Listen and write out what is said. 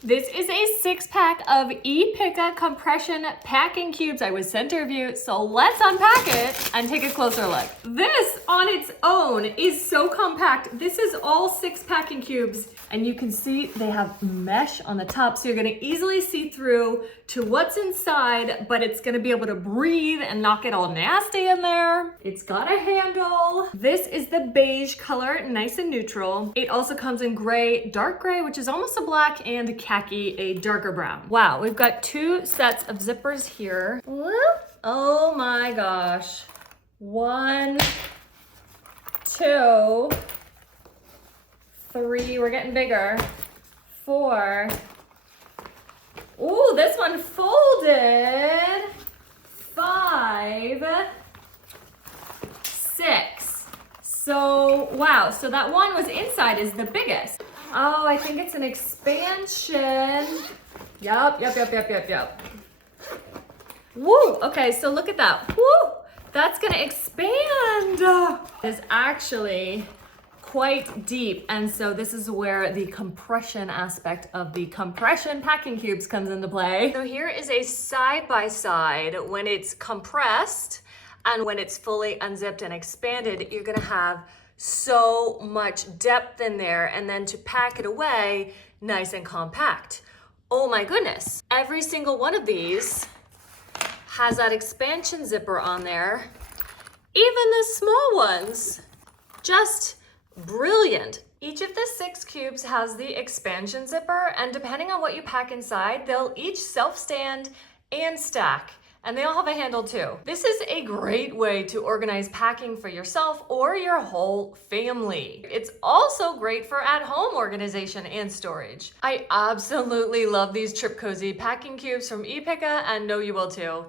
This is a 6-pack of EPICA compression packing cubes. I was sent a review, so let's unpack it and take a closer look. This on its own is so compact. This is all 6 packing cubes, and you can see they have mesh on the top, so you're gonna easily see through to what's inside, but it's gonna be able to breathe and not get all nasty in there. It's got a handle. This is the beige color, nice and neutral. It also comes in gray, dark gray, which is almost a black, and khaki, a darker brown. Wow, we've got 2 sets of zippers here. Oh my gosh. 1, 2, 3, we're getting bigger. 4. Ooh, this one folded. 5, 6. So, wow, so that one was inside is the biggest. Oh, I think it's an expansion. Yup. Woo, okay, so look at that. Woo, that's gonna expand. It's actually quite deep, and so this is where the compression aspect of the compression packing cubes comes into play. So here is a side-by-side when it's compressed and when it's fully unzipped and expanded. You're gonna have so much depth in there, and then to pack it away nice and compact. Oh my goodness, every single one of these has that expansion zipper on there. Even the small ones, just brilliant. Each of the 6 cubes has the expansion zipper, and depending on what you pack inside, they'll each self-stand and stack. And they all have a handle too. This is a great way to organize packing for yourself or your whole family. It's also great for at-home organization and storage. I absolutely love these Trip Cozy packing cubes from EPICA, and know you will too.